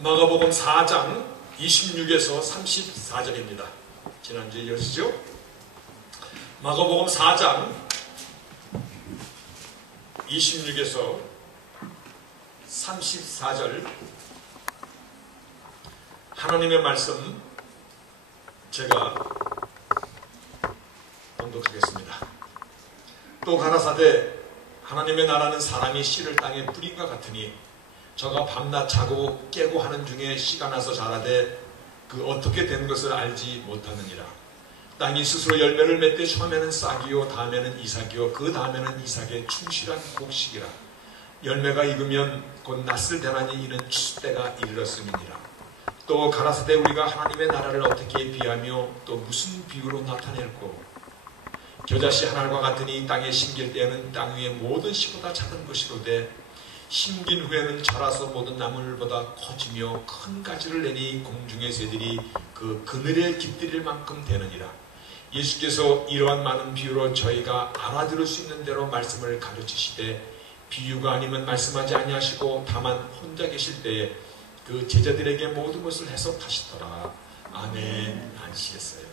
마가복음 4장 26에서 34절입니다. 지난주에 이어지죠? 마가복음 4장 26에서 34절 하나님의 말씀 제가 봉독하겠습니다. 또 가라사대 하나님의 나라는 사람이 씨를 땅에 뿌린과 같으니 저가 밤낮 자고 깨고 하는 중에 씨가 나서 자라되 그 어떻게 된 것을 알지 못하느니라. 땅이 스스로 열매를 맺되 처음에는 싹이요 다음에는 이삭이요 그 다음에는 이삭의 충실한 곡식이라. 열매가 익으면 곧 낫을 대나니 이는 추수때가 이르렀음이니라. 또 가라사대 우리가 하나님의 나라를 어떻게 비하며 또 무슨 비유로 나타낼꼬. 겨자씨 하나과 같으니 땅에 심길 때에는 땅 위의 모든 씨보다 작은 것이로되 심긴 후에는 자라서 모든 나물보다 커지며 큰 가지를 내니 공중의 새들이 그 그늘에 깃들일 만큼 되느니라. 예수께서 이러한 많은 비유로 저희가 알아들을 수 있는 대로 말씀을 가르치시되 비유가 아니면 말씀하지 아니하시고 다만 혼자 계실 때에 그 제자들에게 모든 것을 해석하시더라. 아멘. 아시겠어요?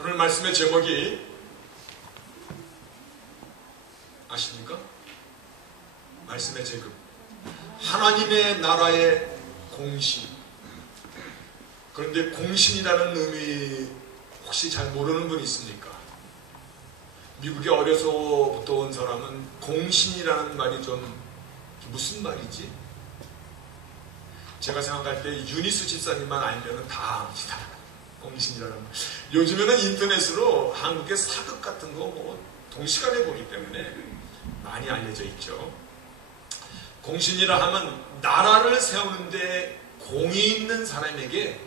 오늘 말씀의 제목이 아십니까? 말씀의 제금 하나님의 나라의 공신. 그런데 공신이라는 의미 혹시 잘 모르는 분 있습니까? 미국에 어려서부터 온 사람은 공신이라는 말이 좀 무슨 말이지? 제가 생각할 때 유니스 집사님만 알면 다 압니다. 공신이라는 말. 요즘에는 인터넷으로 한국의 사극 같은 거 뭐 동시간에 보기 때문에 많이 알려져 있죠. 공신이라 하면 나라를 세우는데 공이 있는 사람에게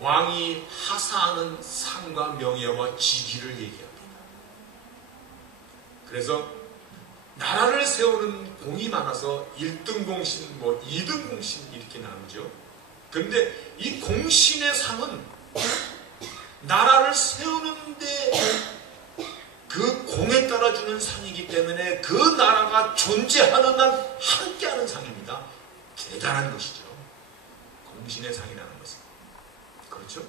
왕이 하사하는 상과 명예와 직위를 얘기합니다. 그래서 나라를 세우는 공이 많아서 1등 공신, 뭐 2등 공신 이렇게 나누죠. 그런데 이 공신의 상은 나라를 세우는데 그 공에 따라 주는 상이기 때문에 그 나라가 존재하는 한 함께하는 상입니다. 대단한 것이죠. 공신의 상이라는 것은. 그렇죠?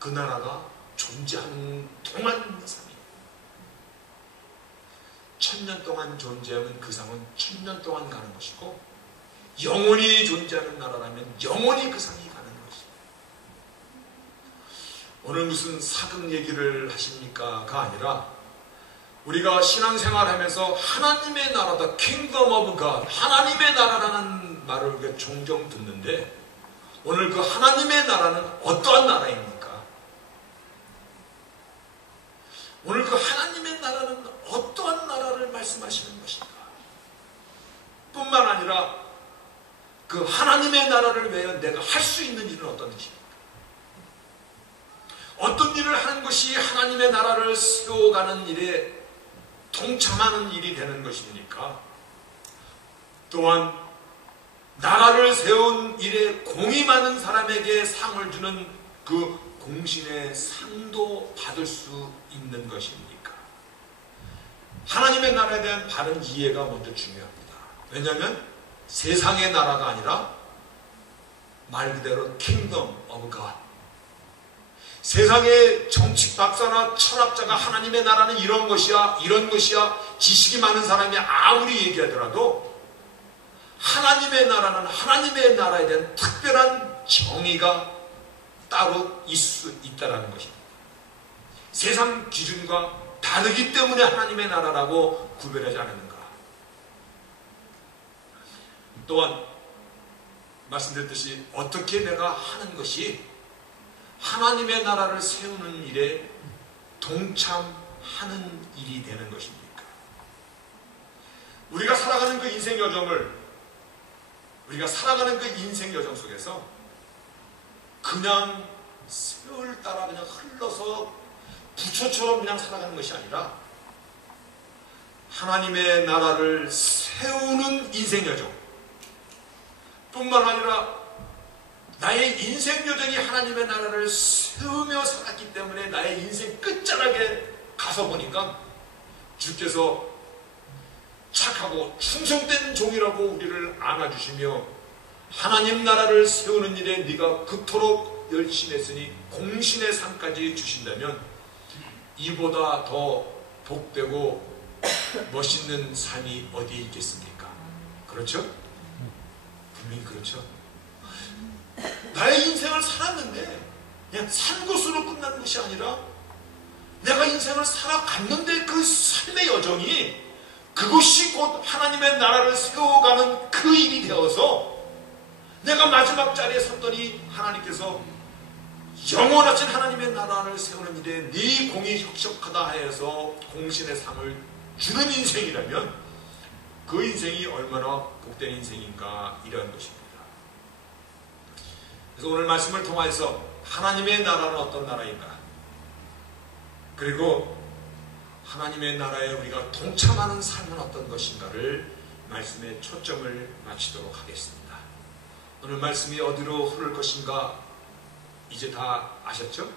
그 나라가 존재하는 동안 있는 상이에요. 1000년 동안 존재하면 그 상은 1000년 동안 가는 것이고 영원히 존재하는 나라라면 영원히 그 상이 가는 것이에요. 오늘 무슨 사극 얘기를 하십니까?가 아니라 우리가 신앙생활하면서 하나님의 나라다, Kingdom of God, 하나님의 나라라는 말을 우리가 종종 듣는데 오늘 그 하나님의 나라는 어떠한 나라입니까? 오늘 그 하나님의 나라는 어떠한 나라를 말씀하시는 것인가? 뿐만 아니라 그 하나님의 나라를 위하여 내가 할 수 있는 일은 어떤 것입니까? 어떤 일을 하는 것이 하나님의 나라를 세워가는 일에 동참하는 일이 되는 것입니까? 또한 나라를 세운 일에 공이 많은 사람에게 상을 주는 그 공신의 상도 받을 수 있는 것입니까? 하나님의 나라에 대한 바른 이해가 먼저 중요합니다. 왜냐하면 세상의 나라가 아니라 말 그대로 Kingdom of God. 세상의 정치 박사나 철학자가 하나님의 나라는 이런 것이야, 이런 것이야, 지식이 많은 사람이 아무리 얘기하더라도 하나님의 나라는 하나님의 나라에 대한 특별한 정의가 따로 있을 수 있다는 것입니다. 세상 기준과 다르기 때문에 하나님의 나라라고 구별하지 않았는가. 또한 말씀드렸듯이 어떻게 내가 하는 것이 하나님의 나라를 세우는 일에 동참하는 일이 되는 것입니까? 우리가 살아가는 그 인생 여정 속에서 그냥 세월 따라 그냥 흘러서 부처처럼 그냥 살아가는 것이 아니라 하나님의 나라를 세우는 인생 여정 뿐만 아니라 나의 인생 여정이 하나님의 나라를 세우며 살았기 때문에 나의 인생 끝자락에 가서 보니까 주께서 착하고 충성된 종이라고 우리를 안아주시며 하나님 나라를 세우는 일에 네가 그토록 열심했으니 공신의 상까지 주신다면 이보다 더 복되고 멋있는 삶이 어디에 있겠습니까? 그렇죠? 분명히 그렇죠. 나의 인생을 살았는데 그냥 산 것으로 끝난 것이 아니라 내가 인생을 살아갔는데 그 삶의 여정이 그것이 곧 하나님의 나라를 세워가는 그 일이 되어서 내가 마지막 자리에 섰더니 하나님께서 영원하신 하나님의 나라를 세우는 일에 네 공이 혁혁하다 하여서 공신의 상을 주는 인생이라면 그 인생이 얼마나 복된 인생인가 이런 것입니다. 그래서 오늘 말씀을 통해서 하나님의 나라는 어떤 나라인가, 그리고 하나님의 나라에 우리가 동참하는 삶은 어떤 것인가를 말씀에 초점을 맞추도록 하겠습니다. 오늘 말씀이 어디로 흐를 것인가 이제 다 아셨죠?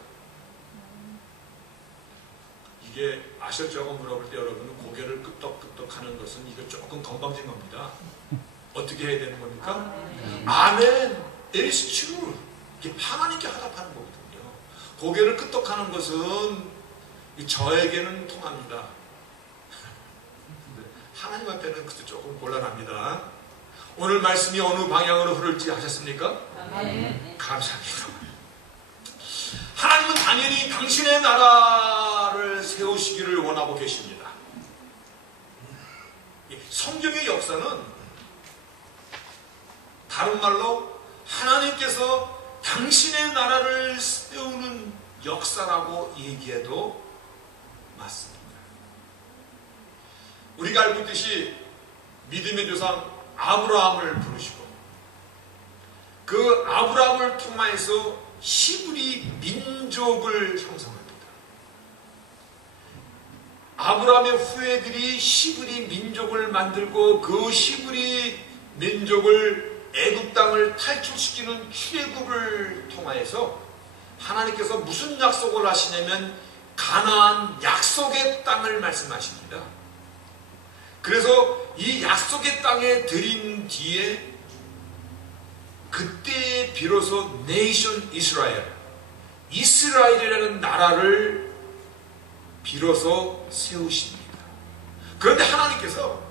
이게 아셨죠? 물어볼 때 여러분은 고개를 끄덕끄덕 하는 것은 이거 조금 건방진 겁니다. 어떻게 해야 되는 겁니까? 아멘! It is true. 이게 하나님께 화답하는 거거든요. 고개를 끄덕하는 것은 저에게는 통합니다. 하나님 앞에는 조금 곤란합니다. 오늘 말씀이 어느 방향으로 흐를지 아셨습니까? 감사합니다. 하나님은 당연히 당신의 나라를 세우시기를 원하고 계십니다. 성경의 역사는 다른 말로 하나님께서 당신의 나라를 세우는 역사라고 얘기해도 맞습니다. 우리가 알고 있듯이 믿음의 조상 아브라함을 부르시고 그 아브라함을 통하여서 히브리 민족을 형성합니다. 아브라함의 후예들이 히브리 민족을 만들고 그 히브리 민족을 애굽 땅을 탈출시키는 출애굽을 통하여서 하나님께서 무슨 약속을 하시냐면 가나안 약속의 땅을 말씀하십니다. 그래서 이 약속의 땅에 들인 뒤에 그때 비로소 네이션 이스라엘이라는 나라를 비로소 세우십니다. 그런데 하나님께서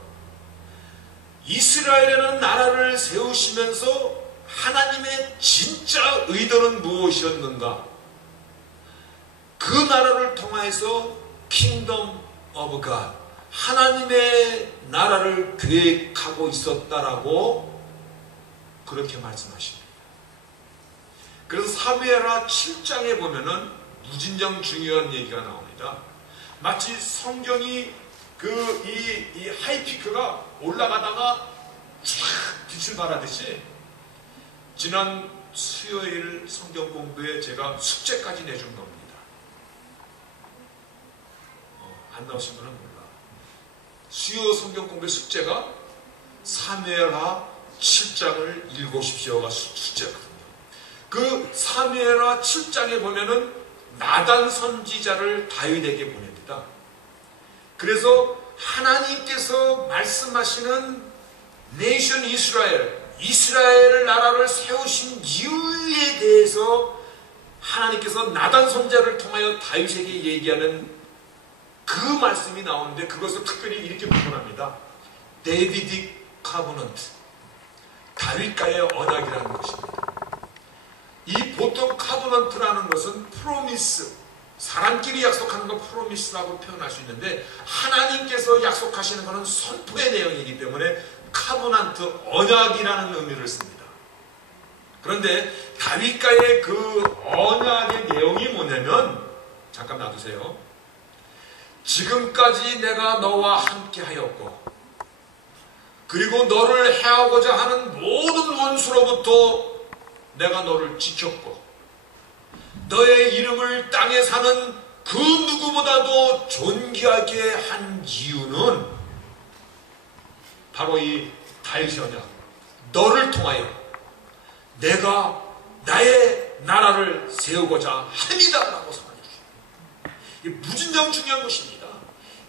이스라엘이라는 나라를 세우시면서 하나님의 진짜 의도는 무엇이었는가? 그 나라를 통해서 킹덤 오브 갓, 하나님의 나라를 계획하고 있었다라고 그렇게 말씀하십니다. 그래서 사무엘하 7장에 보면은 무진장 중요한 얘기가 나옵니다. 마치 성경이 이 하이피크가 올라가다가 쫙 빛을 발하듯이 지난 수요일 성경 공부에 제가 숙제까지 내준 겁니다. 안 나오신 분은 몰라. 수요 성경 공부의 숙제가 사무엘하 7장을 읽으십시오가 숙제거든요. 그 사무엘하 7장에 보면은 나단 선지자를 다윗에게 보냅니다. 그래서 하나님께서 말씀하시는 네이션 이스라엘 나라를 세우신 이유에 대해서 하나님께서 나단 선지자를 통하여 다윗에게 얘기하는 그 말씀이 나오는데 그것을 특별히 이렇게 구분합니다. 데이비딕 카버넌트, 다윗과의 언약이라는 것입니다. 이 보통 카버넌트라는 것은 프로미스, 사람끼리 약속하는 건 프로미스라고 표현할 수 있는데 하나님께서 약속하시는 것은 선포의 내용이기 때문에 카버넌트, 언약이라는 의미를 씁니다. 그런데 다윗과의 그 언약의 내용이 뭐냐면, 잠깐 놔두세요. 지금까지 내가 너와 함께 하였고 그리고 너를 해하고자 하는 모든 원수로부터 내가 너를 지켰고 너의 이름을 땅에 사는 그 누구보다도 존귀하게 한 이유는 바로 이 다윗의 언약, 너를 통하여 내가 나의 나라를 세우고자 합니다 라고 선언해 주십니다. 이게 무진장 중요한 것입니다.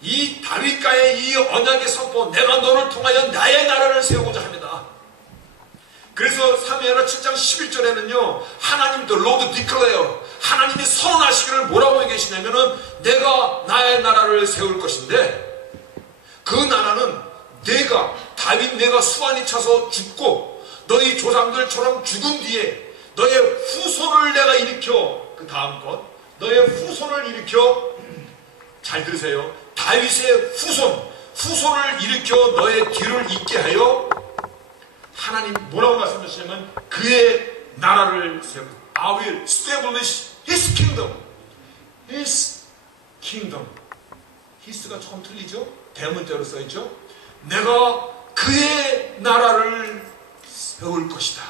이 다윗과의 이 언약의 선포, 내가 너를 통하여 나의 나라를 세우고자 합니다. 그래서 사무엘하 7장 11절에는요, 하나님 the Lord declare, 하나님이 선언하시기를 뭐라고 얘기하시냐면은 내가 나의 나라를 세울 것인데, 그 나라는 다윗 내가 수완이 차서 죽고 너희 조상들처럼 죽은 뒤에 너의 후손을 내가 일으켜, 그 다음 것, 너의 후손을 일으켜, 잘 들으세요. 다윗의 후손을 일으켜 너의 뒤를 잇게 하여, 하나님 뭐라고 말씀하시냐면 그의 나라를 세우고, I will establish His kingdom. His kingdom. His가 조금 틀리죠? 대문자로 써있죠? 내가 그의 나라를 세울 것이다.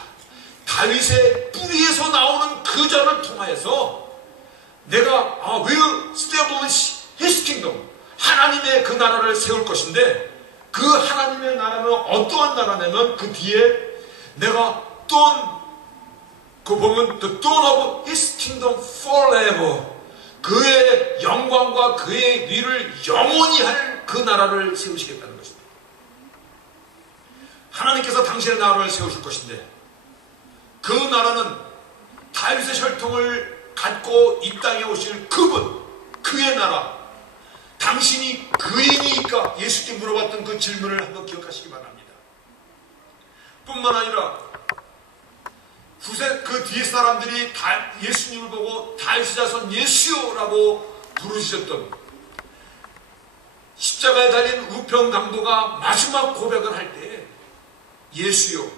다윗의 뿌리에서 나오는 그 자를 통하여서 내가 I will establish His kingdom. 하나님의 그 나라를 세울 것인데, 그 하나님의 나라는 어떠한 나라냐면 그 뒤에 내가 그 보면 the throne of His kingdom forever, 그의 영광과 그의 위를 영원히 할 그 나라를 세우시겠다는 것입니다. 하나님께서 당신의 나라를 세우실 것인데, 그 나라는 다윗의 혈통을 갖고 이 땅에 오실 그분, 그의 나라. 당신이 그이니까 예수께 물어봤던 그 질문을 한번 기억하시기 바랍니다. 뿐만 아니라 그 뒤에 사람들이 예수님을 보고 다윗의 자손 예수여라고 부르셨던, 십자가에 달린 우평강도가 마지막 고백을 할 때 예수여,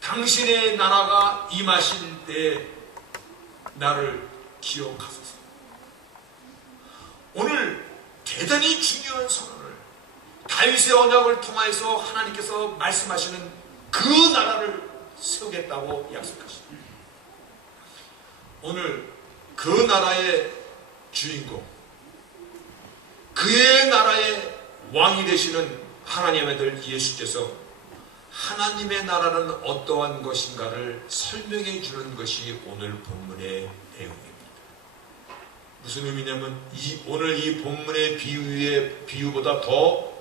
당신의 나라가 임하실 때 나를 기억하소서. 오늘 대단히 중요한 선언을, 다윗의 언약을 통하여서 하나님께서 말씀하시는 그 나라를 세우겠다고 약속하십니다. 오늘 그 나라의 주인공, 그의 나라의 왕이 되시는 하나님의 아들 예수께서 하나님의 나라는 어떠한 것인가를 설명해 주는 것이 오늘 본문의 내용입니다. 무슨 의미냐면 오늘 이 본문의 비유보다 더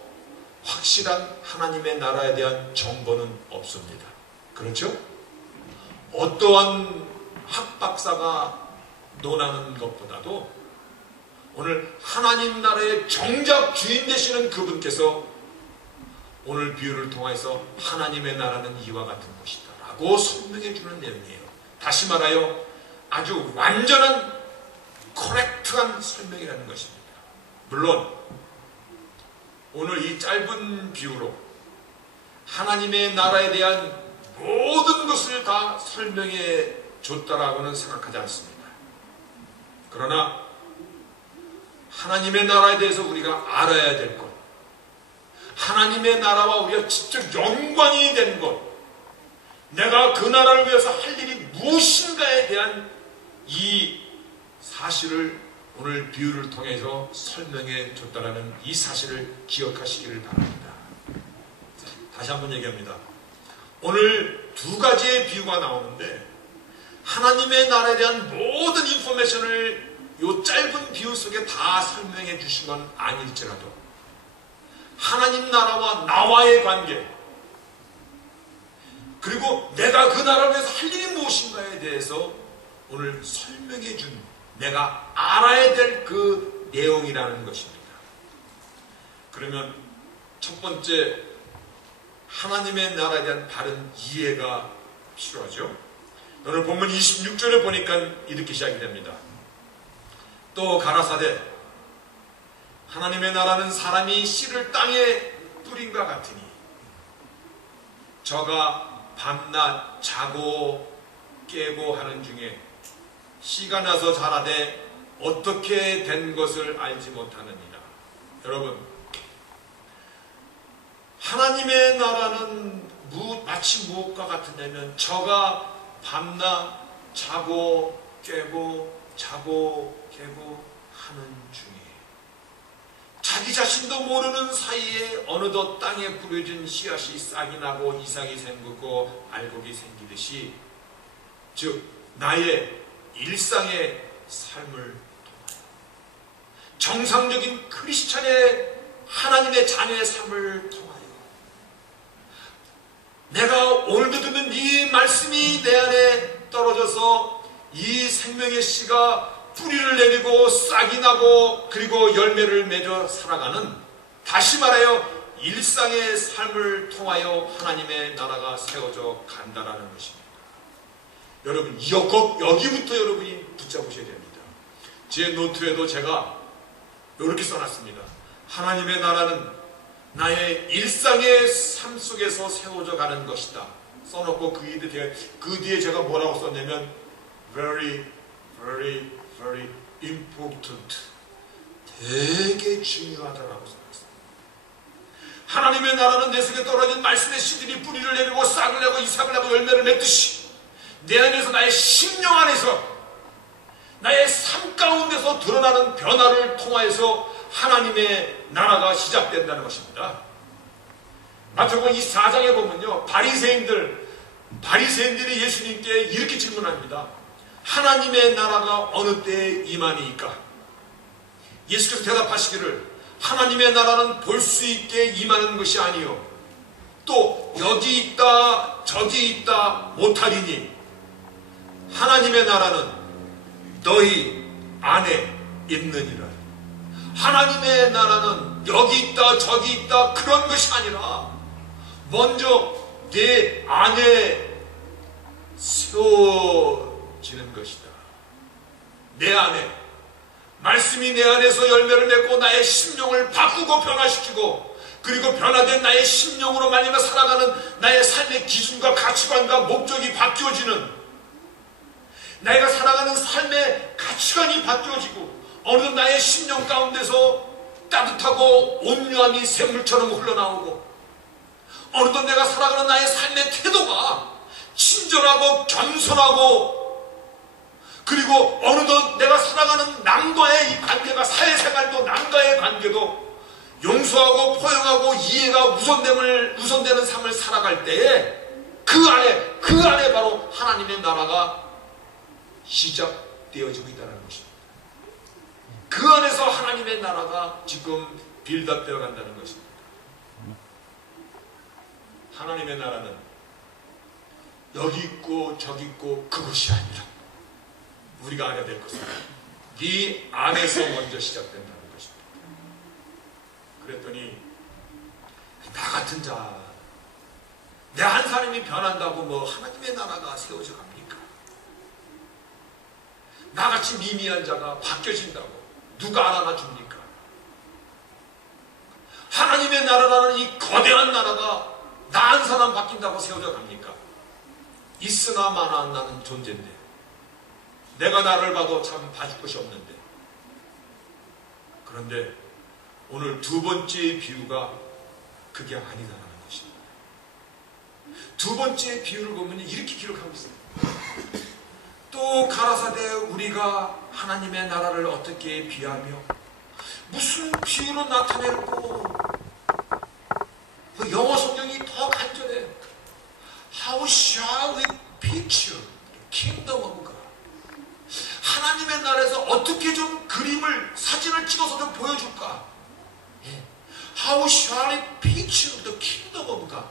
확실한 하나님의 나라에 대한 정보는 없습니다. 그렇죠? 어떠한 학박사가 논하는 것보다도 오늘 하나님 나라의 정작 주인 되시는 그분께서 오늘 비유를 통해서 하나님의 나라는 이와 같은 것이다 라고 설명해 주는 내용이에요. 다시 말하여 아주 완전한 커렉트한 설명이라는 것입니다. 물론 오늘 이 짧은 비유로 하나님의 나라에 대한 모든 것을 다 설명해 줬다라고는 생각하지 않습니다. 그러나 하나님의 나라에 대해서 우리가 알아야 될 것, 하나님의 나라와 우리가 직접 연관이 된 것, 내가 그 나라를 위해서 할 일이 무엇인가에 대한 이 사실을 오늘 비유를 통해서 설명해 줬다라는 이 사실을 기억하시기를 바랍니다. 다시 한번 얘기합니다. 오늘 두 가지의 비유가 나오는데 하나님의 나라에 대한 모든 인포메이션을 이 짧은 비유 속에 다 설명해 주신 건 아닐지라도 하나님 나라와 나와의 관계, 그리고 내가 그 나라를 위해서 할 일이 무엇인가에 대해서 오늘 설명해 준, 내가 알아야 될 그 내용이라는 것입니다. 그러면 첫 번째, 하나님의 나라에 대한 바른 이해가 필요하죠. 오늘 본문 26절에 보니까 이렇게 시작이 됩니다. 또 가라사대, 하나님의 나라는 사람이 씨를 땅에 뿌린과 같으니 저가 밤낮 자고 깨고 하는 중에 씨가 나서 자라되 어떻게 된 것을 알지 못하느니라. 여러분, 하나님의 나라는 마치 무엇과 같으냐면 저가 밤낮 자고 깨고 자고 깨고 하는 중에 자기 자신도 모르는 사이에 어느덧 땅에 뿌려진 씨앗이 싹이 나고 이삭이 생기고 알곡이 생기듯이, 즉 나의 일상의 삶을 통하여 정상적인 크리스찬의 하나님의 자녀의 삶을 통하여 내가 오늘도 듣는 이 말씀이 내 안에 떨어져서 이 생명의 씨가 뿌리를 내리고 싹이 나고 그리고 열매를 맺어 살아가는, 다시 말하여 일상의 삶을 통하여 하나님의 나라가 세워져 간다라는 것입니다. 여러분, 여기부터 여러분이 붙잡으셔야 됩니다. 제 노트에도 제가 이렇게 써놨습니다. 하나님의 나라는 나의 일상의 삶 속에서 세워져 가는 것이다 써놓고 그 뒤에 제가 뭐라고 썼냐면 very, very, very important, 되게 중요하다라고 써놨습니다. 하나님의 나라는 내 속에 떨어진 말씀의 씨들이 뿌리를 내리고 싹을 내고 이삭을 내고 열매를 맺듯이 내 안에서, 나의 심령 안에서, 나의 삶 가운데서 드러나는 변화를 통하여서 하나님의 나라가 시작된다는 것입니다. 마태복음 24장에 보면요, 바리새인들이 예수님께 이렇게 질문합니다. 하나님의 나라가 어느 때에 임하니까? 예수께서 대답하시기를 하나님의 나라는 볼 수 있게 임하는 것이 아니요 또 여기 있다 저기 있다 못하리니 하나님의 나라는 너희 안에 있느니라. 하나님의 나라는 여기 있다 저기 있다 그런 것이 아니라 먼저 내 안에 세워지는 것이다. 내 안에 말씀이 내 안에서 열매를 맺고 나의 심령을 바꾸고 변화시키고, 그리고 변화된 나의 심령으로 말미암아 살아가는 나의 삶의 기준과 가치관과 목적이 바뀌어지는, 내가 살아가는 삶의 가치관이 바뀌어지고 어느덧 나의 심령 가운데서 따뜻하고 온유함이 샘물처럼 흘러나오고, 어느덧 내가 살아가는 나의 삶의 태도가 친절하고 겸손하고, 그리고 어느덧 내가 살아가는 남과의 이 관계가, 사회생활도 남과의 관계도 용서하고 포용하고 이해가 우선되는 삶을 살아갈 때에 그 안에 바로 하나님의 나라가 시작되어지고 있다는 것입니다. 그 안에서 하나님의 나라가 지금 빌드업되어 간다는 것입니다. 하나님의 나라는 여기 있고 저기 있고 그것이 아니라 우리가 알아야 될 것은 네 안에서 먼저 시작된다는 것입니다. 그랬더니 나 같은 자, 내 한 사람이 변한다고 뭐 하나님의 나라가 세워져 갑니까? 나같이 미미한 자가 바뀌어진다고 누가 알아나 줍니까? 하나님의 나라라는 이 거대한 나라가 나 한 사람 바뀐다고 세워져 갑니까? 있으나 마나 안 나는 존재인데, 내가 나를 봐도 참 봐줄 것이 없는데. 그런데 오늘 두 번째의 비유가 그게 아니다라는 것입니다. 두 번째 비유를 보면 이렇게 기록하고 있습니다. 또 가라사대 우리가 하나님의 나라를 어떻게 비하며 무슨 비유로 나타내고, 그 영어 성경이 더 간절해. How shall we picture the kingdom of God? 하나님의 나라에서 어떻게 좀 그림을, 사진을 찍어서 좀 보여줄까? How shall we picture the kingdom of God?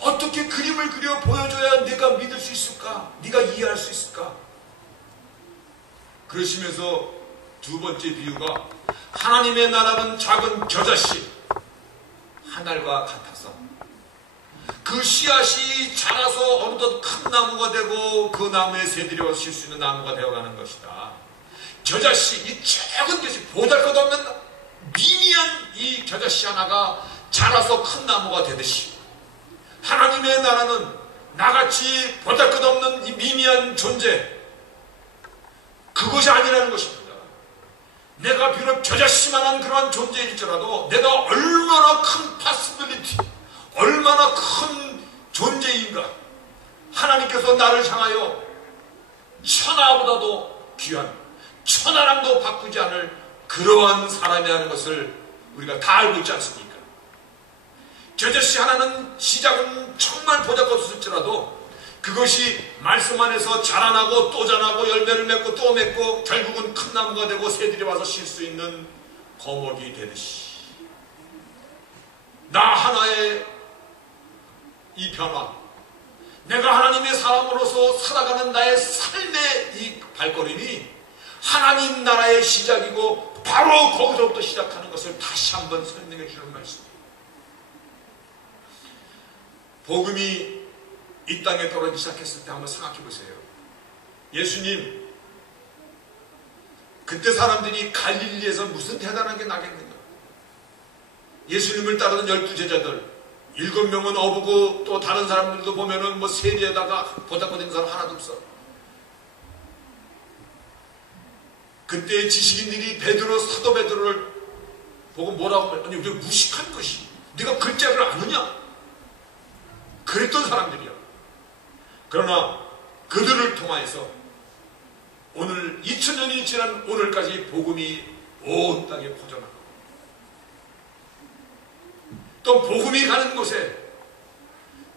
어떻게 그림을 그려 보여줘야 내가 믿을 수 있을까? 네가 이해할 수 있을까? 그러시면서 두 번째 비유가 하나님의 나라는 작은 겨자씨 하늘과 같아서 그 씨앗이 자라서 어느덧 큰 나무가 되고 그 나무에 새들이 쉴 수 있는 나무가 되어가는 것이다. 겨자씨, 이 작은 것이 보잘것없는 미미한 이 겨자씨 하나가 자라서 큰 나무가 되듯이 하나님의 나라는 나같이 보잘것없는 이 미미한 존재, 그것이 아니라는 것입니다. 내가 비록 겨자씨만한 그러한 존재일지라도 내가 얼마나 큰 파스빌리티, 얼마나 큰 존재인가. 하나님께서 나를 향하여 천하보다도 귀한, 천하랑도 바꾸지 않을 그러한 사람이라는 것을 우리가 다 알고 있지 않습니까? 겨자씨 하나는 시작은 정말 보잘것없을지라도 그것이 말씀 안에서 자라나고 또 자라고 열매를 맺고 또 맺고 결국은 큰 나무가 되고 새들이 와서 쉴 수 있는 거목이 되듯이 나 하나의 이 변화, 내가 하나님의 사람으로서 살아가는 나의 삶의 이 발걸음이 하나님 나라의 시작이고 바로 거기서부터 시작하는 것을 다시 한번 설명해 주는 말씀입니다. 복음이 이 땅에 떨어지기 시작했을 때 한번 생각해 보세요. 예수님, 그때 사람들이 갈릴리에서 무슨 대단한 게 나겠는가? 예수님을 따르는 12제자들 7명은 어부고 또 다른 사람들도 보면은 뭐 세리에다가 보잡고 있는 사람 하나도 없어. 그때 지식인들이 베드로, 사도 베드로를 보고 뭐라고 말해? 아니, 왜 무식한 것이? 네가 글자를 아느냐? 그랬던 사람들이야. 그러나 그들을 통하여서 오늘 2000년이 지난 오늘까지 복음이 온 땅에 퍼져나가고 또 복음이 가는 곳에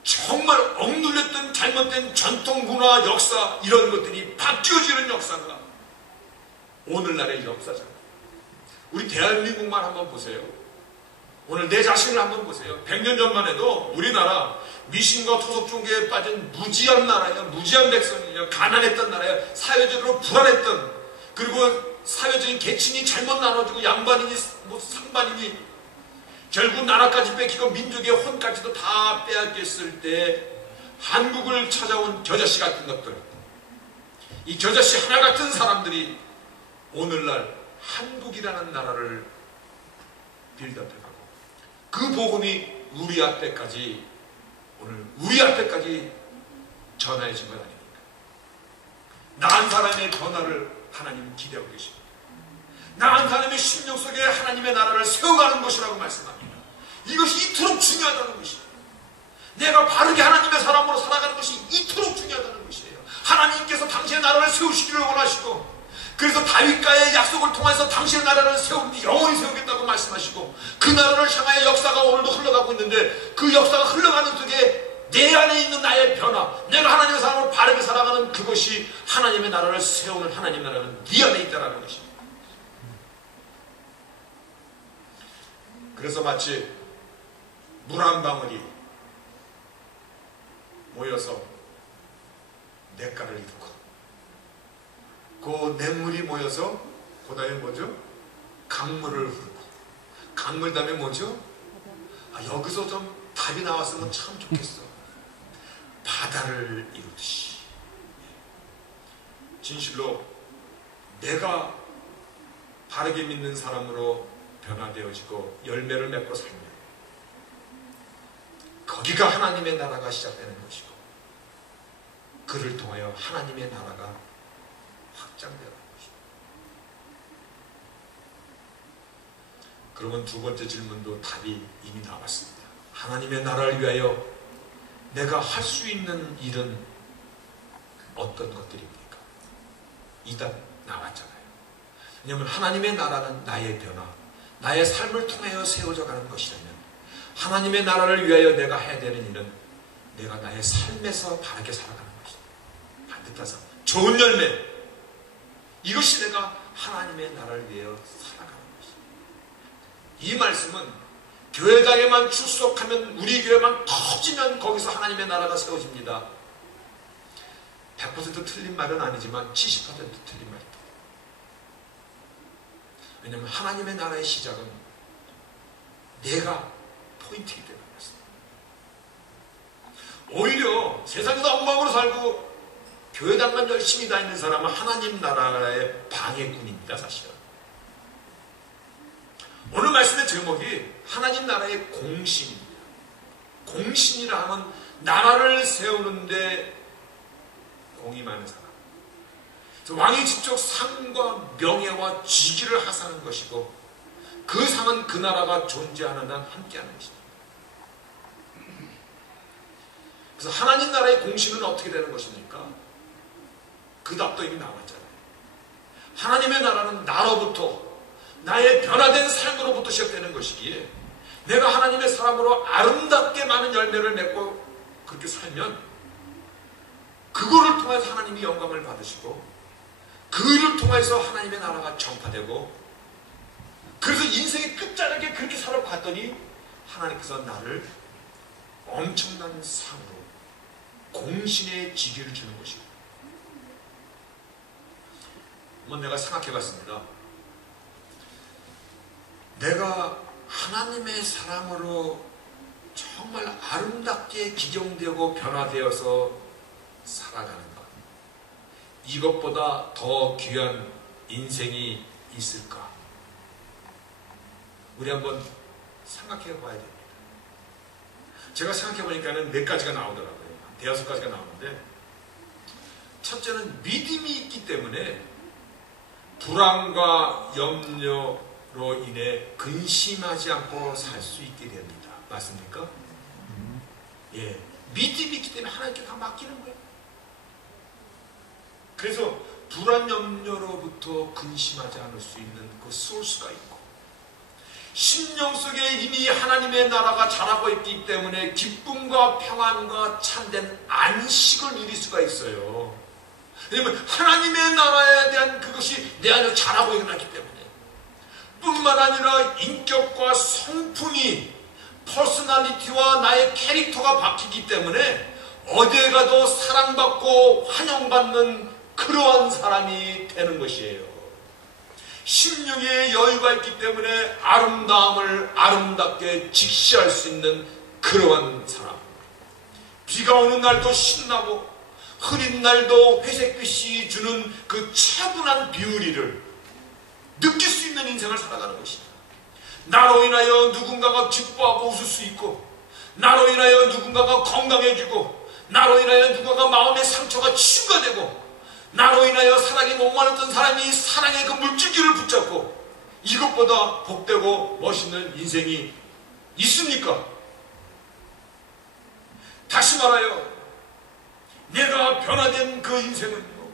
정말 억눌렸던 잘못된 전통 문화, 역사 이런 것들이 바뀌어지는 역사가 오늘날의 역사잖아요. 우리 대한민국만 한번 보세요. 오늘 내 자신을 한번 보세요. 100년 전만 해도 우리나라 미신과 토속 종교에 빠진 무지한 나라예요. 무지한 백성이에요. 가난했던 나라예요. 사회적으로 불안했던, 그리고 사회적인 계층이 잘못 나눠지고 양반이니 뭐 상반이니 결국 나라까지 뺏기고 민족의 혼까지도 다 빼앗겼을 때 한국을 찾아온 겨자씨 같은 것들, 이 겨자씨 하나 같은 사람들이 오늘날 한국이라는 나라를 빌드업해가고 그 복음이 우리 앞에까지, 오늘 우리 앞에까지 전해진 것 아닙니까? 나한 사람의 변화를 하나님은 기대하고 계십니다. 나한 사람의 심령 속에 하나님의 나라를 세워가는 것이라고 말씀합니다. 이것이 이토록 중요하다는 것입니다. 내가 바르게 하나님의 사람으로 살아가는 것이 이토록 중요하다는 것이에요. 하나님께서 당신의 나라를 세우시기를 원하시고, 그래서 다윗과의 약속을 통해서 당신의 나라를 세우는데 영원히 세우겠다고 말씀하시고, 그 나라를 향하여 역사가 오늘도 흘러가고 있는데 그 역사가 흘러가는 속에 내 안에 있는 나의 변화, 내가 하나님의 사람으로 바르게 살아가는 그것이 하나님의 나라를 세우는 하나님의 나라는 네 안에 있다는 것입니다. 그래서 마치 물 한 방울이 모여서 냇가를 이루고 그 냇물이 모여서 그 다음에 뭐죠? 강물을 흐르고 강물 다음에 뭐죠? 여기서 좀 답이 나왔으면 참 좋겠어. 바다를 이루듯이. 진실로 내가 바르게 믿는 사람으로 변화되어지고 열매를 맺고 살면 거기가 하나님의 나라가 시작되는 것이고, 그를 통하여 하나님의 나라가 확장되는 것입니다. 그러면 두 번째 질문도 답이 이미 나왔습니다. 하나님의 나라를 위하여 내가 할 수 있는 일은 어떤 것들입니까? 이 답 나왔잖아요. 왜냐하면 하나님의 나라는 나의 변화, 나의 삶을 통하여 세워져 가는 것이라면 하나님의 나라를 위하여 내가 해야 되는 일은 내가 나의 삶에서 바르게 살아가는 것이다. 반듯한 삶, 좋은 열매, 이것이 내가 하나님의 나라를 위하여 살아가는 것이다. 이 말씀은 교회당에만 출석하면, 우리 교회만 터지면 거기서 하나님의 나라가 세워집니다. 100% 틀린 말은 아니지만 70% 틀린 말입니다. 왜냐하면 하나님의 나라의 시작은 내가 포인트이기 때문에 그렇습니다. 오히려 세상에서 엉망으로 살고 교회당만 열심히 다니는 사람은 하나님 나라의 방해꾼입니다. 사실은 오늘 말씀의 제목이 하나님 나라의 공신입니다. 공신이라 하면 나라를 세우는데 공이 많은 사람, 왕이 직접 상과 명예와 직위를 하사하는 것이고, 그 상은 그 나라가 존재하는 한 함께하는 것입니다. 그래서 하나님 나라의 공신은 어떻게 되는 것입니까? 그 답도 이미 나왔잖아요. 하나님의 나라는 나로부터, 나의 변화된 삶으로부터 시작되는 것이기에 내가 하나님의 사람으로 아름답게 많은 열매를 맺고 그렇게 살면 그거를 통해서 하나님이 영광을 받으시고, 그를 통해서 하나님의 나라가 전파되고, 그래서 인생의 끝자락에 그렇게 살아봤더니 하나님께서 나를 엄청난 상으로 공신의 지위를 주는 것이고, 한번 내가 생각해 봤습니다. 내가 하나님의 사랑으로 정말 아름답게 기경되고 변화되어서 살아가는 것, 이것보다 더 귀한 인생이 있을까? 우리 한번 생각해 봐야 됩니다. 제가 생각해 보니까는 몇 가지가 나오더라고요. 대여섯 가지가 나오는데, 첫째는 믿음이 있기 때문에 불안과 염려로 인해 근심하지 않고 살 수 있게 됩니다. 맞습니까? 예, 믿음이 있기 때문에 하나님께 다 맡기는 거예요. 그래서 불안 염려로부터 근심하지 않을 수 있는 그 소스가 있고, 심령 속에 이미 하나님의 나라가 자라고 있기 때문에 기쁨과 평안과 참된 안식을 누릴 수가 있어요. 왜냐하면 하나님의 나라에 대한 그것이 내 안에 자라고 일어났기 때문에, 뿐만 아니라 인격과 성품이, 퍼스널리티와 나의 캐릭터가 바뀌기 때문에 어디에 가도 사랑받고 환영받는 그러한 사람이 되는 것이에요. 심령에 여유가 있기 때문에 아름다움을 아름답게 직시할 수 있는 그러한 사람. 비가 오는 날도 신나고 흐린 날도 회색빛이 주는 그 차분한 비우리를 느낄 수 있는 인생을 살아가는 것입니다. 나로 인하여 누군가가 기뻐하고 웃을 수 있고, 나로 인하여 누군가가 건강해지고, 나로 인하여 누군가가 마음의 상처가 치유가 되고, 나로 인하여 사랑에 목마르던 사람이 사랑의 그 물줄기를 붙잡고, 이것보다 복되고 멋있는 인생이 있습니까? 다시 말하여 내가 변화된 그 인생은요,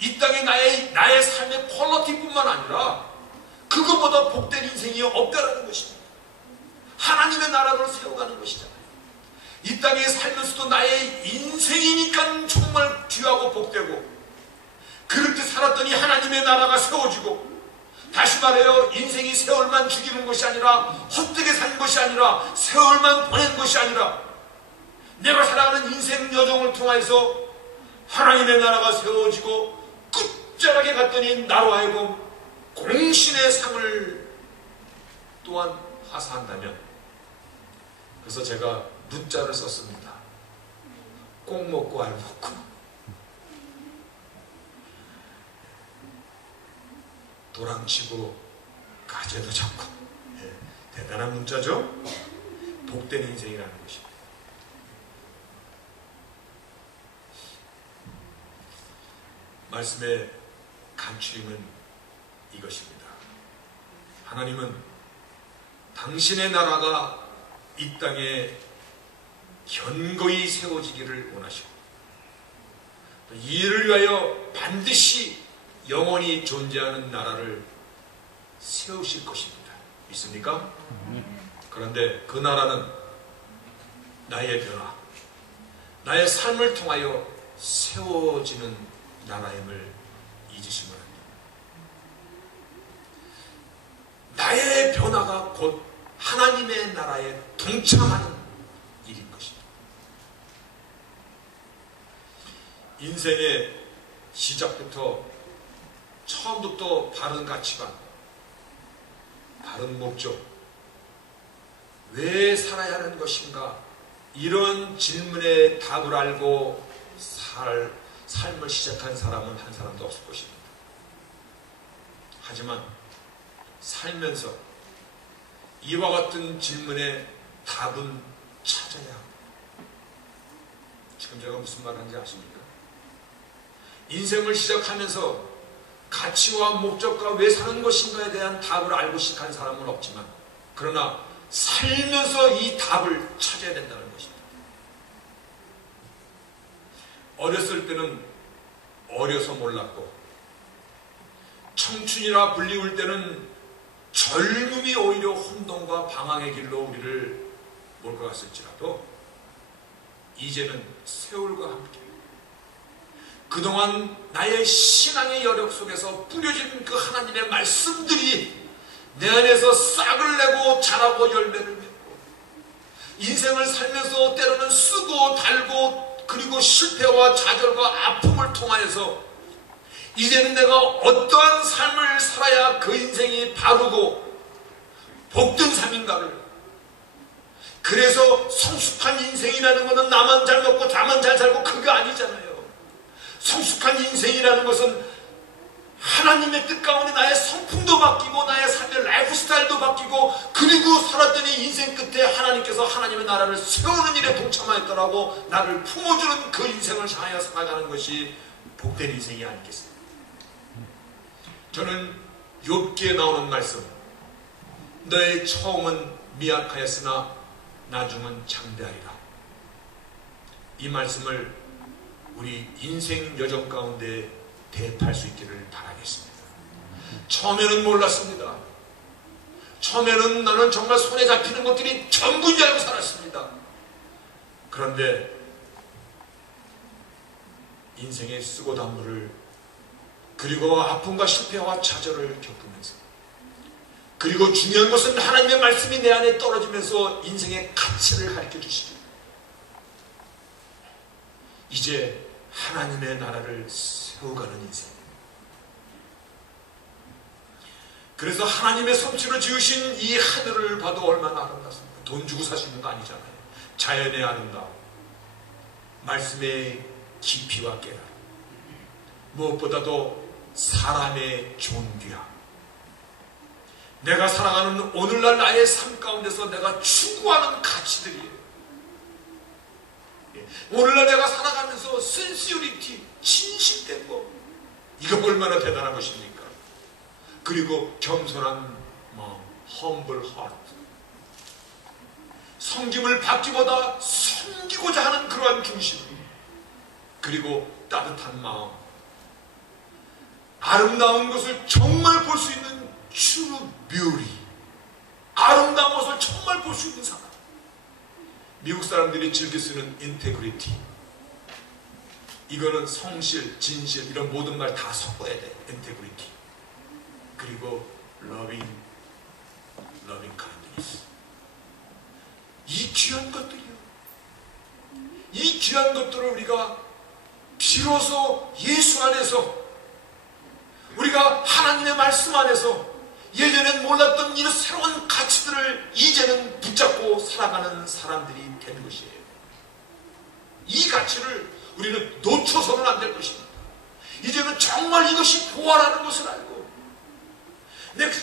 이 땅에 나의 삶의 퀄리티뿐만 아니라 그것보다 복된 인생이 없다라는 것입니다. 하나님의 나라를 세워가는 것이잖아요. 이 땅에 살면서도 나의 인생이니까 정말 귀하고 복되고, 그렇게 살았더니 하나님의 나라가 세워지고, 다시 말해요, 인생이 세월만 죽이는 것이 아니라, 헛되게 산 것이 아니라, 세월만 보낸 것이 아니라, 내가 살아가는 인생 여정을 통해서 하나님의 나라가 세워지고 끝자락에 갔더니 나로 하여금 공신의 상을 또한 하사한다면, 그래서 제가 문자를 썼습니다. 꼭 먹고 알 먹고, 도랑치고 가재도 잡고. 예, 대단한 문자죠? 복된 인생이라는 것입니다. 말씀의 간추림은 이것입니다. 하나님은 당신의 나라가 이 땅에 견고히 세워지기를 원하시고, 이를 위하여 반드시 영원히 존재하는 나라를 세우실 것입니다. 믿습니까? 그런데 그 나라는 나의 변화, 나의 삶을 통하여 세워지는 나라임을 잊으시면 안 됩니다. 나의 변화가 곧 하나님의 나라에 동참하는 일인 것입니다. 인생의 시작부터, 처음부터 바른 가치관, 바른 목적, 왜 살아야 하는 것인가, 이런 질문에 답을 알고 삶을 시작한 사람은 한 사람도 없을 것입니다. 하지만 살면서 이와 같은 질문에 답은 찾아야 합니다. 지금 제가 무슨 말 하는지 아십니까? 인생을 시작하면서 가치와 목적과 왜 사는 것인가에 대한 답을 알고 시작한 사람은 없지만, 그러나 살면서 이 답을 찾아야 된다는 것입니다. 어렸을 때는 어려서 몰랐고, 청춘이라 불리울 때는 젊음이 오히려 혼돈과 방황의 길로 우리를 몰고 갔을지라도, 이제는 세월과 함께 그동안 나의 신앙의 여력 속에서 뿌려진 그 하나님의 말씀들이 내 안에서 싹을 내고 자라고 열매를 맺고, 인생을 살면서 때로는 쓰고 달고 그리고 실패와 좌절과 아픔을 통하여서 이제는 내가 어떠한 삶을 살아야 그 인생이 바르고 복된 삶인가를, 그래서 성숙한 인생이라는 것은 나만 잘 먹고 나만 잘 살고 그거 아니잖아요. 성숙한 인생이라는 것은 하나님의 뜻 가운데 나의 성품도 바뀌고 나의 삶의 라이프 스타일도 바뀌고, 그리고 살았더니 인생 끝에 하나님께서 하나님의 나라를 세우는 일에 동참하였더라고 나를 품어주는 그 인생을 향하여 살아가는 것이 복된 인생이 아니겠습니까? 저는 욥기에 나오는 말씀, 너의 처음은 미약하였으나 나중은 장대하리라, 이 말씀을 우리 인생 여정 가운데 대입할 수 있기를 바라겠습니다. 처음에는 몰랐습니다. 처음에는 나는 정말 손에 잡히는 것들이 전부인 줄 알고 살았습니다. 그런데 인생의 쓰고 단물을, 그리고 아픔과 실패와 좌절을 겪으면서, 그리고 중요한 것은 하나님의 말씀이 내 안에 떨어지면서 인생의 가치를 가르쳐 주시고, 이제 하나님의 나라를 세워가는 인생. 그래서 하나님의 솜씨로 지으신 이 하늘을 봐도 얼마나 아름답습니까? 돈 주고 살 수 있는 거 아니잖아요. 자연의 아름다움, 말씀의 깊이와 깨달음, 무엇보다도 사람의 존귀함, 내가 살아가는 오늘날 나의 삶 가운데서 내가 추구하는 가치들이에요. 오늘날 내가 살아가면서 센시어리티, 진실된 거, 이거 얼마나 대단한 것입니까? 그리고 겸손한 마음, humble heart, 섬김을 받기보다 섬기고자 하는 그러한 중심, 그리고 따뜻한 마음, 아름다운 것을 정말 볼 수 있는 true beauty, 아름다운 것을 정말 볼 수 있는 사람. 미국 사람들이 즐겨 쓰는 integrity, 이거는 성실, 진실, 이런 모든 말 다 섞어야 돼. integrity. 그리고 loving kindness. 이 귀한 것들이요. 이 귀한 것들을 우리가 비로소 예수 안에서, 우리가 하나님의 말씀 안에서 예전엔 몰랐던 이런 새로운 가치들을 이제는 붙잡고 살아가는 사람들이 되는 것이에요. 이 가치를 우리는 놓쳐서는 안 될 것입니다. 이제는 정말 이것이 보아라는 것을 알고,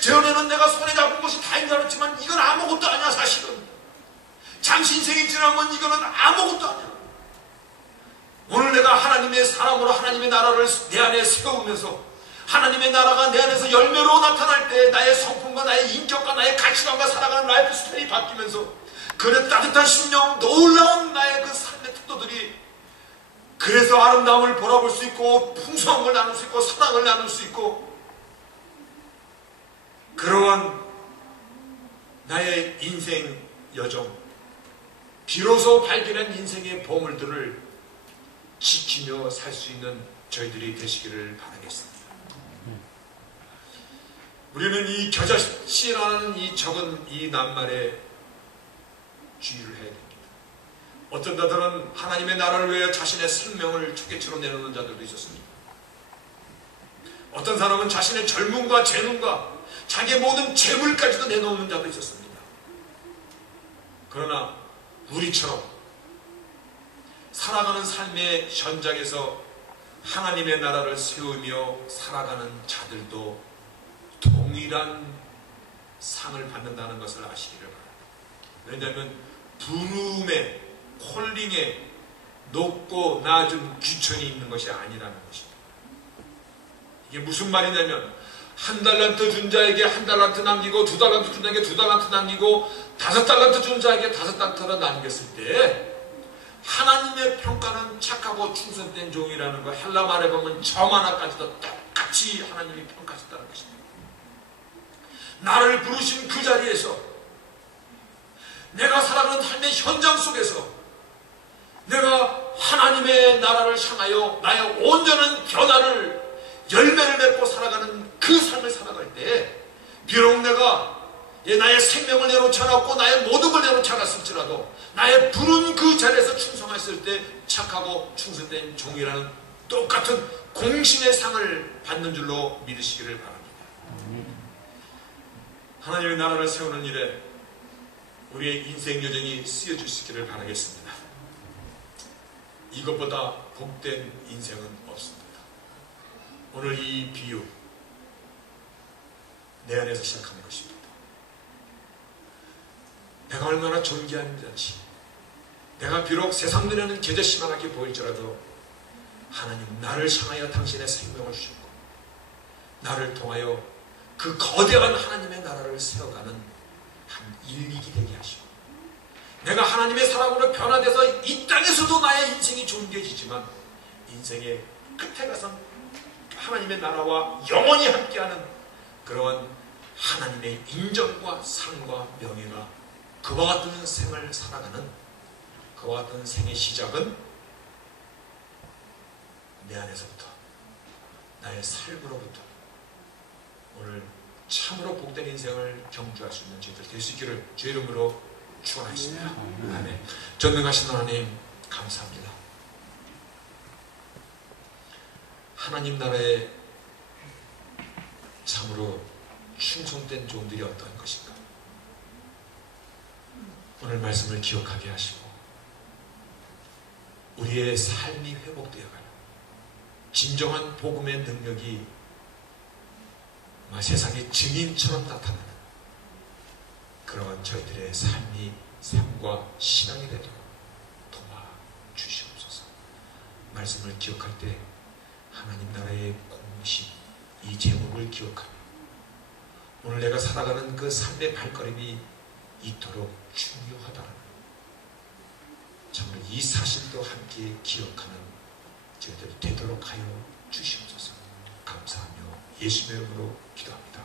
전에는 내가 손에 잡은 것이 다인 줄 알았지만 이건 아무것도 아니야. 사실은 잠시 인생이 지나면 이거는 아무것도 아니야. 오늘 내가 하나님의 사람으로 하나님의 나라를 내 안에 세우면서 하나님의 나라가 내 안에서 열매로 나타날 때 나의 성품과 나의 인격과 나의 가치관과 살아가는 라이프 스타일이 바뀌면서 그런 따뜻한 심령, 놀라운 나의 그 삶의 특도들이, 그래서 아름다움을 바라볼 수 있고 풍성한 걸 나눌 수 있고 사랑을 나눌 수 있고, 그러한 나의 인생 여정, 비로소 발견한 인생의 보물들을 지키며 살 수 있는 저희들이 되시기를 바라겠습니다. 우리는 이 겨자씨라는 이 적은 이 낱말에 주의를 해야 됩니다. 어떤 자들은 하나님의 나라를 위해 자신의 생명을 초계치로 내놓는 자들도 있었습니다. 어떤 사람은 자신의 젊음과 재능과 자기의 모든 재물까지도 내놓는 자도 있었습니다. 그러나 우리처럼 살아가는 삶의 현장에서 하나님의 나라를 세우며 살아가는 자들도 동일한 상을 받는다는 것을 아시기를 바랍니다. 왜냐하면 부름에, 콜링에 높고 낮은 귀천이 있는 것이 아니라는 것입니다. 이게 무슨 말이냐면, 한 달란트 준 자에게 한 달란트 남기고, 두 달란트 준 자에게 두 달란트 남기고, 5달란트 준 자에게 5달란트를 남겼을 때 하나님의 평가는 착하고 충성된 종이라는 거, 헬라 말에 보면 점 하나까지도 똑같이 하나님이 평가하셨다는 것입니다. 나를 부르신 그 자리에서, 내가 살아가는 삶의 현장 속에서 내가 하나님의 나라를 향하여 나의 온전한 변화를, 열매를 맺고 살아가는 그 삶을 살아갈 때 비록 내가 나의 생명을 내놓지 않았고 나의 모든 걸 내놓지 않았을지라도 나의 부른 그 자리에서 충성했을 때 착하고 충성된 종이라는 똑같은 공신의 상을 받는 줄로 믿으시기를 바랍니다. 하나님의 나라를 세우는 일에 우리의 인생 여정이 쓰여주시기를 바라겠습니다. 이것보다 복된 인생은 없습니다. 오늘 이 비유 내 안에서 시작하는 것입니다. 내가 얼마나 존귀한 자인지, 내가 비록 세상 눈에는 겨자씨만하게 보일지라도 하나님 나를 향하여 당신의 생명을 주셨고 나를 통하여 그 거대한 하나님의 나라를 세워가는 한 일릭이 되게 하시고, 내가 하나님의 사람으로 변화돼서 이 땅에서도 나의 인생이 존귀해지지만 인생의 끝에 가서 하나님의 나라와 영원히 함께하는 그러한 하나님의 인정과 상과 명예가 그와 같은 생을 살아가는, 그와 같은 생의 시작은 내 안에서부터, 나의 삶으로부터 오늘 참으로 복된 인생을 경주할 수 있는 저희들 될 수 있기를 주의 이름으로 축원하겠습니다. 아멘. 전능하신 하나님 감사합니다. 하나님 나라에 참으로 충성된 종들이 어떠한 것인가, 오늘 말씀을 기억하게 하시고 우리의 삶이 회복되어가는 진정한 복음의 능력이 세상의 증인처럼 나타나는 그러한 저희들의 삶과 신앙이 되도록 도와주시옵소서. 말씀을 기억할 때 하나님 나라의 공신, 이 제목을 기억하며 오늘 내가 살아가는 그 삶의 발걸음이 이토록 중요하다는 정말 이 사실도 함께 기억하는 저희들이 되도록 하여 주시옵소서. 감사하며 예수의 이름으로 기도합니다.